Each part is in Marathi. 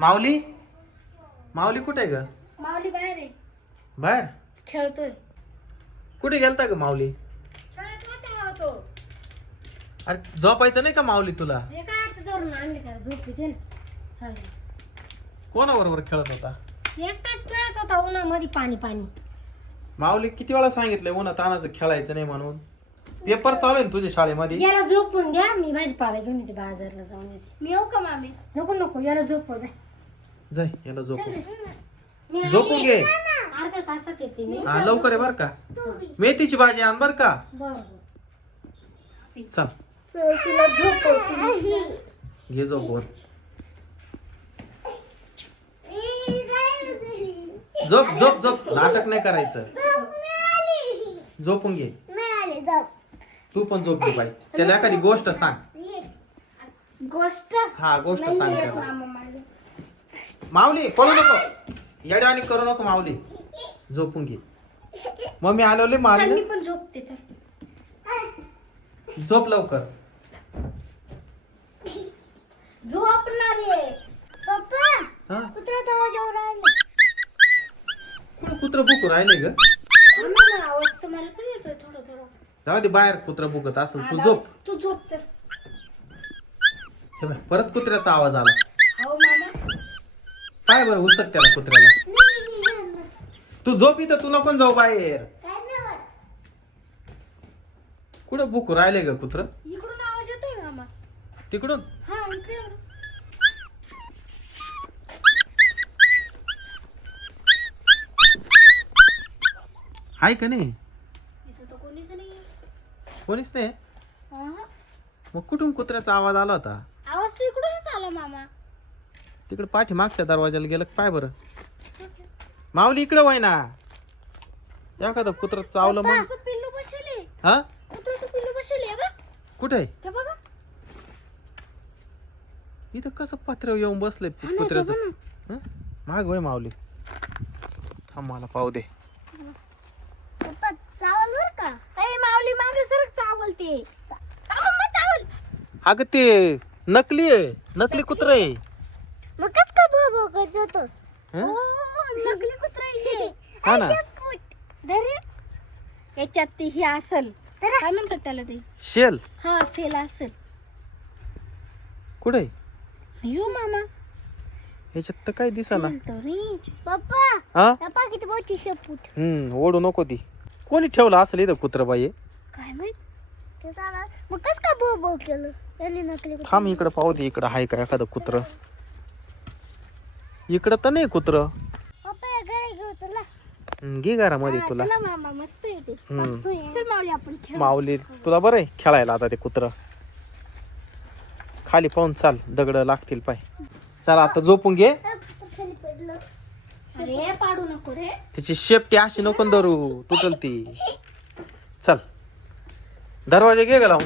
माऊली? माऊली कुठे आहे ग? माऊली बाहेर आहे. बाहेर? खेळतोय. कुठे गेलता ग माऊली? खेळत होता तो. अरे झोपायचं नाही का माऊली तुला? हे काय आता धरून आणले का झोप येते ना. चालेल. कोणाबरोबर खेळत होता? एकटाच खेळत होता उन्हामध्ये पाणी पाणी. माऊली किती वेळा सांगितलंय उन्हा तानाचं खेळायचं नाही म्हणून. पेपर चालू आहे ना तुझ्या शाळेमध्ये? याला झोपून द्या मी भाजीपाला घेऊन येते बाजारला जाऊन येते. मी येऊ का मामी? नको नको याला झोपव जाय जाय याला झोपून. झोपून घे. अर्ध्या तासात येते मी. हा लवकर आहे बर का. मेथीची भाजी आण बर का. चल. तुला झोपव घे झोपून. झोप झोप झोप. नाटक नाही करायचं. झोपून घे. तू पण झोप घे बाई. त्याला एखादी गोष्ट सांग. गोष्ट? हा गोष्ट सांग त्याला. माऊली पळू नको. येड्यावानी करू नको माऊली. झोपून घे. मम्मी आलोले चल, मारले. मी पण झोपते झोप लवकर. झोपणार आहे पप्पा हा? कुत्रा जेवढ राहिले. कुत्र बुकू राहिले ग? थांबा ना, आवाज तर मला पण येतोय थोडं थोडं. जाऊ दे बाहेर कुत्र बुकत असेल तू झोप. तू झोप परत कुत्र्याचा आवाज आला. काय बरं उसक त्याला कुत्र्याला? तू झोप इथं तू नको जाऊ बाहेर. कुठं बुकू राहिले ग कुत्र? इकडून आवाज येतोय मामा? तिकडून? हा इकडे. आहे का नाही? इथं तर कोणीच नाही कोणीच नाही? मग कुठून कुत्र्याचा आवाज आला होता आवाज तर इकडूनच आला मामा तिकडे पाठीमागच्या दरवाजाला गेलं का पाय बरं? माऊली इकडं वय ना. एखादं कुत्र चावलं मग. तू पिल्लू बसले हा? कुत्र तू पिल्लू बसले बघ. कुठे? ते बघा. इथं कसं पत्र येऊन बसलंय ते कुत्र्याचं. हं? माग वय माऊली. थांब मला पाहू दे. पप्पा चावल बर का? ए माऊली मागे सरक चावलते अहो, मग चावल. अगं ते नकली आहे. नकली? कुत्र आहे मग कस का बोबो करत होतो हं? ओ, नकली कुत्रा आहे हे. हा ना. धरे. याच्यात ते ही असल. काय म्हणतात त्याला ते? शेल. हा सेल असल. कुठे? यो मामा. ह्याच्यात तर काही दिसाना. रे. पप्पा हा? पप्पा किती मोठी शेपूट. हम्म ओढू नको ती. कोणी ठेवलं असेल इथं कुत्र बाई? हे? काय माहीत? मग कस का बोबो केलं? यांनी नकली कुत्रा. थांब इकडं पाहू दे इकडं आहे का एखादं कुत्र? इकडं तर नाही कुत्र. पप्पा या घरी घेऊ चला. हं, घे घरामध्ये तुला. चला मामा मस्त येते हम्म. चल माऊली आपण खेळ. माऊली तुला बरं आहे खेळायला आता ते कुत्र. खाली पाहून चाल दगड लागतील पाय. चल आता झोपून घे. खाली पडलं अरे पाडू नको रे. तिची शेपटी अशी नको न धरू तुटल ती चल. दरवाजा घे गेला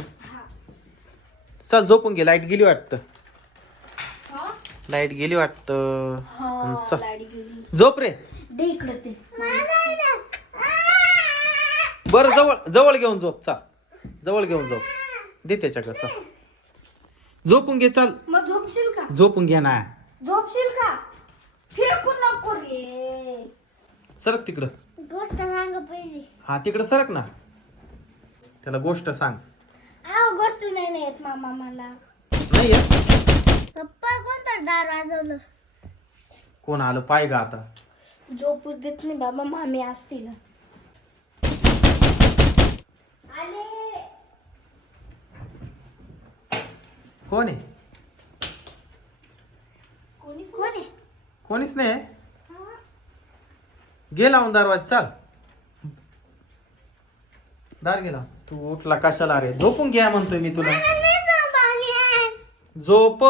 चल झोपून घे लाइट गेली वाटतं. लाइट गेली वाटतं. हं, चल लाडी गेली. झोप रे. दे इकडे ते. बरं जवळ जवळ घेऊन झोप चाल जवळ घेऊन झोप. दे त्याच्याकडे चल झोपून घे चल. मग झोपशील का? झोपून घे ना. झोपशील का? फिरकू नको रे. सरक तिकडं. गोष्ट सांग पहिली. हा तिकडं सरक ना. त्याला गोष्ट सांग. आव गोष्ट नाही येत मामा मला. नाही येत? दार वाजवलं. कोण आलं? पाय गा आता. झोपूच देत नाही बाबा मामी असतील. आले. कोण आहे? कोणी कोण आहे? कोणीच नाही गे लावून दरवाज चाल. दार गेला तू उठला कशाला रे? झोपून घ्या म्हणतोय मी तुला. झोप.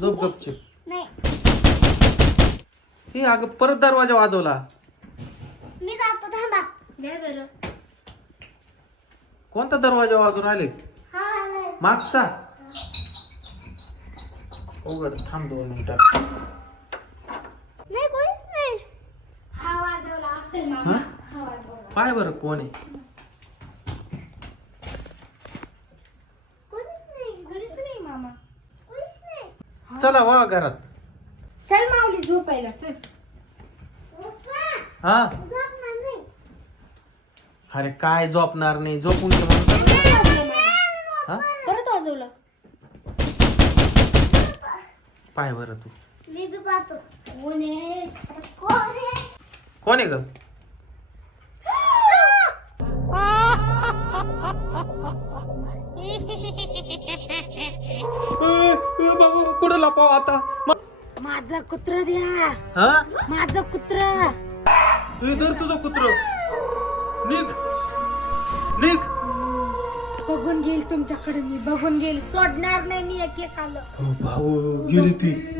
झोप गपचिप नाही. हे अगं परत दरवाजा वाजवला. मी जातो थांबा. द्या बरं. कोणता दरवाजा वाजवून हा आलाय. मागचा? उघड थांब दोन मिनिटात नाही कोणीच नाही. हा वाजवला असेल मामा. हा? हा वाजवला. पाय बरं कोण आहे कोणीच नाही घरीच नाही मामा कोणीच नाही चला वा घरात चल माऊली झोपायला चल हा. अरे काय झोपणार नाही झोपून घे म्हणून. परत वाजवलं मला. हा परत वाजवलं पाय बरं तू मी बी पाहतो कोण? कोण आहे ग कुठं लपाव आता? म- माझं कुत्र द्या. हा? माझं कुत्र. हे धर तुझं कुत्र. निघ. निघ. बघून घेईल तुमच्याकडे मी. बघून घेईल. सोडणार नाही मी एक आलं हो भाऊ गेली ती.